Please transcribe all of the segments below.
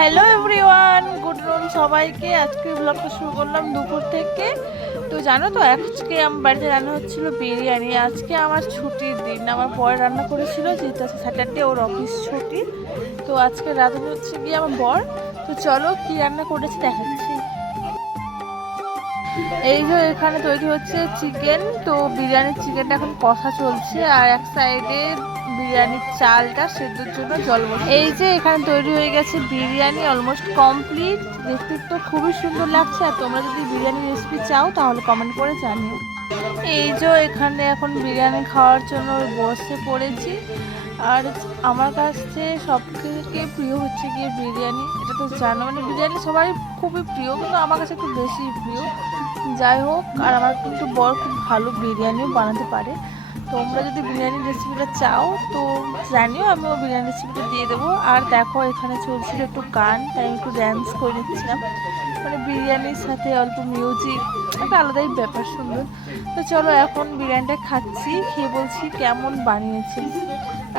Hello everyone, good নুন সবাইকে। আজকে ব্লগটা শুরু করলাম দুপুর থেকে। তো জানো তো, আজকে আমার বাড়িতে রান্না হচ্ছিল বিরিয়ানি। আজকে আমার ছুটির দিন, আমার বর রান্না করেছিল, যেহেতু আছে স্যাটারডে, ওর অফিস ছুটি। তো আজকে রাঁধুনি হচ্ছে গিয়ে আমার বর। তো চলো কি রান্না করেছে দেখাচ্ছি। এই যে এখানে তৈরি হচ্ছে চিকেন। তো বিরিয়ানির চিকেনটা এখন কষা চলছে, আর এক সাইডে বিরিয়ানির চালটা সেদ্ধর জন্য জল বসে। এই যে এখানে তৈরি হয়ে গেছে বিরিয়ানি, অলমোস্ট কমপ্লিট। দেখতে তো খুবই সুন্দর লাগছে। আর তোমরা যদি বিরিয়ানি রেসিপি চাও তাহলে কমেন্ট করে জানিও। এই যে এখানে এখন বিরিয়ানি খাওয়ার জন্য বসে পড়েছি। আর আমার কাছে সব থেকে প্রিয় হচ্ছে গিয়ে বিরিয়ানি। এটা তো জানো, মানে বিরিয়ানি সবারই খুবই প্রিয়, কিন্তু আমার কাছে একটু বেশি প্রিয়। যাই হোক, আর আমার কিন্তু বর খুব ভালো বিরিয়ানিও বানাতে পারে। তোমরা যদি বিরিয়ানির রেসিপিটা চাও তো জানিও, আমিও বিরিয়ানি রেসিপিটা দিয়ে দেবো। আর দেখো এখানে চলছিল একটু গান, তাই আমি একটু ড্যান্স করে নিচ্ছিলাম। মানে বিরিয়ানির সাথে অল্প মিউজিক, একটা আলাদাই ব্যাপার, সুন্দর। তো চলো এখন বিরিয়ানিটা খাচ্ছি, খেয়ে বলছি কেমন বানিয়েছে।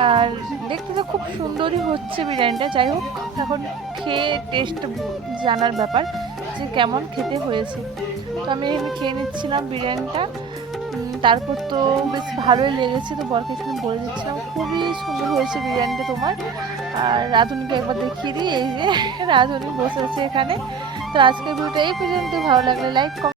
আর দেখতে তো খুব সুন্দরই হচ্ছে বিরিয়ানিটা। যাই হোক, এখন খেয়ে টেস্ট জানার ব্যাপার যে কেমন খেতে হয়েছে। তো আমি এখানে খেয়ে নিচ্ছিলাম বিরিয়ানিটা। তারপর তো বেশ ভালোই লেগেছে। তো বরকে এখানে বলে দিচ্ছিলাম খুবই সুন্দর হয়েছে বিরিয়ানিটা তোমার। আর রাঁধুনিকে একবার দেখিয়ে দিই, এই যে রাঁধুনি বসে আছে এখানে। তো আজকের ভিডিওটা এই পর্যন্ত। ভালো লাগলে লাইক